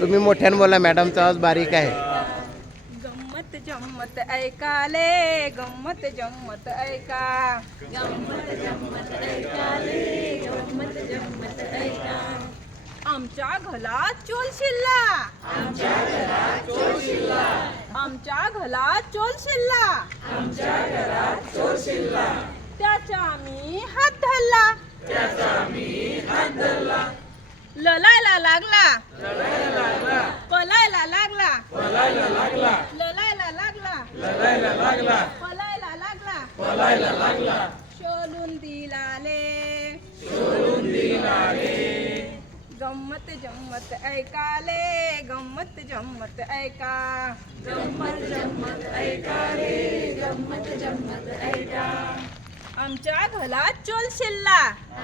तुम्ही मोठ्यानं बोला, मॅडमचा आवाज बारीक आहे. गंमत जम्मत ऐकाले, गंमत जम्मत ऐका. गंमत जम्मत ऐकाले, गंमत जम्मत ऐका. आमच्या घरात चोल शिल्ला, आमच्या घरात चोल शिल्ला, आमच्या घरात चोल शिल्ला, आमच्या घरात चोल शिल्ला. त्याचा मी हात धरला, त्याचा मी हात धरला. ललायला लागला, ललायला लागला, पलायला लागला, पलायला लागला, ललायला लागला, ललायला लागला, पलायला लागला, पलायला लागला. शोलून दिलाले, शोलून दिलाले. गंमत जम्मत ऐकाले, गंमत जम्मत ऐका. गंमत जम्मत ऐकाले, गंमत जम्मत ऐका. आमच्या घरात चोल शिल्ला,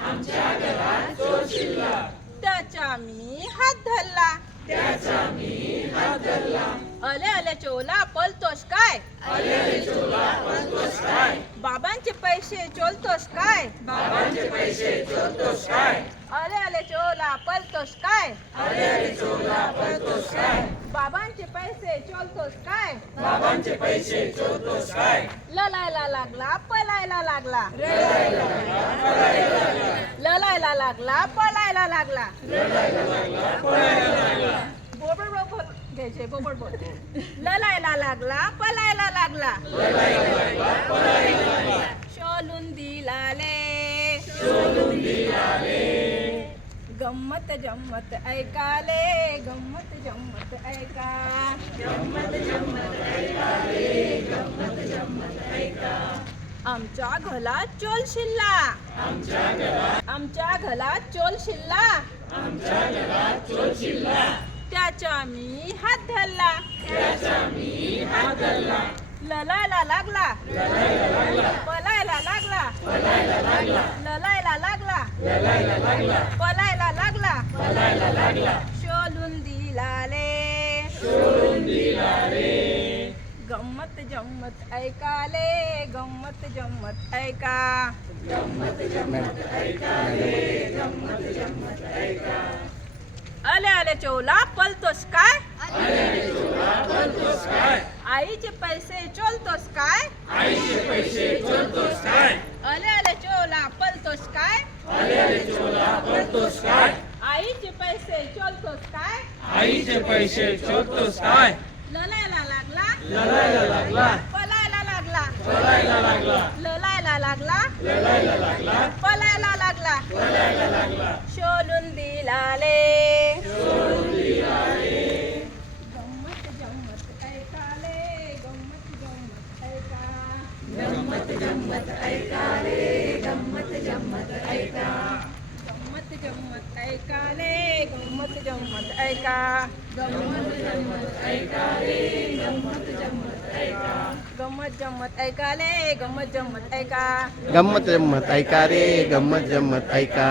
आमच्या घरात चोल शिल्ला. त्याचा मी हात धरला, त्याचा मी हात धरला. अले अले चोला पलतोस काय, अले अले चोला पलतोस काय. बाबांचे पैसे चोलतोस काय, बाबांचे पैसे चोलतोस काय. अले अले चोला पलतोस काय, अले अले चोला पलतोस काय. बाबांचे पैसे चोलतोस काय, बाबांचे पैसे चोलतोस काय. ललायला लागला, पलायला लागला, ललायला लागला, पलायला लागला. बोबड बोबड घ्यायचे, बोबड बोल. ललायला लागला, पलायला लागला, शोलून दिलाले, शोलून दिलाले. गंमत जम्मत ऐकाले, गंमत जम्मत ऐका. गंमत जम्मत ऐकाले, गंमत जम्मत ऐका. आमच्या घरात चोल शिल्ला, आमच्या घरात, आमच्या घरात चोल शिल्ला, आमच्या घरात चोल शिल्ला. त्याचा मी हात धरला, त्याचा मी हात धरला. ललायला लागला, ललायला लागला, पलायला लागला, पलायला लागला, ललायला लागला, ललायला लागला, पलायला लागला, पलायला लागला. शोलून दिलाले, शोलून दिलाले. गंमत जम्मत ऐकाले, गंमत जम्मत ऐका. गंमत जम्मत ऐकाले, गंमत जम्मत ऐका. अले अले चोला पलतोस काय, अले अले चोला पलतोस काय. आईचे पैसे चोलतोस काय, आईचे पैसे चोलतोस काय. अले अले चोला पलतोस काय, अले अले चोला पलतोस काय. आईचे पैसे चोलतोस काय, आईचे पैसे चोरतोस काय. ललायला लागला, लढायला लागला, पलायला लागला, पळायला लागला, ललायला लागला, लढायला लागला, पलायला लागला, पळायला लागला. शोलून दिलाले, सोडून दिलाले. गंमत जम्मत ऐकाले, गंमत जम्मत ऐका. गंमत जम्मत ऐकाले, गंमत जम्मत ऐका. गंमत जम्मत ऐकाले, गंमत जम्मत ऐका. गंमत जम्मत ऐकाले, गंमत जम्मत ऐका. गंमत जम्मत ऐकाले, गंमत जम्मत ऐका. गंमत जम्मत ऐका रे, गंमत जम्मत ऐका.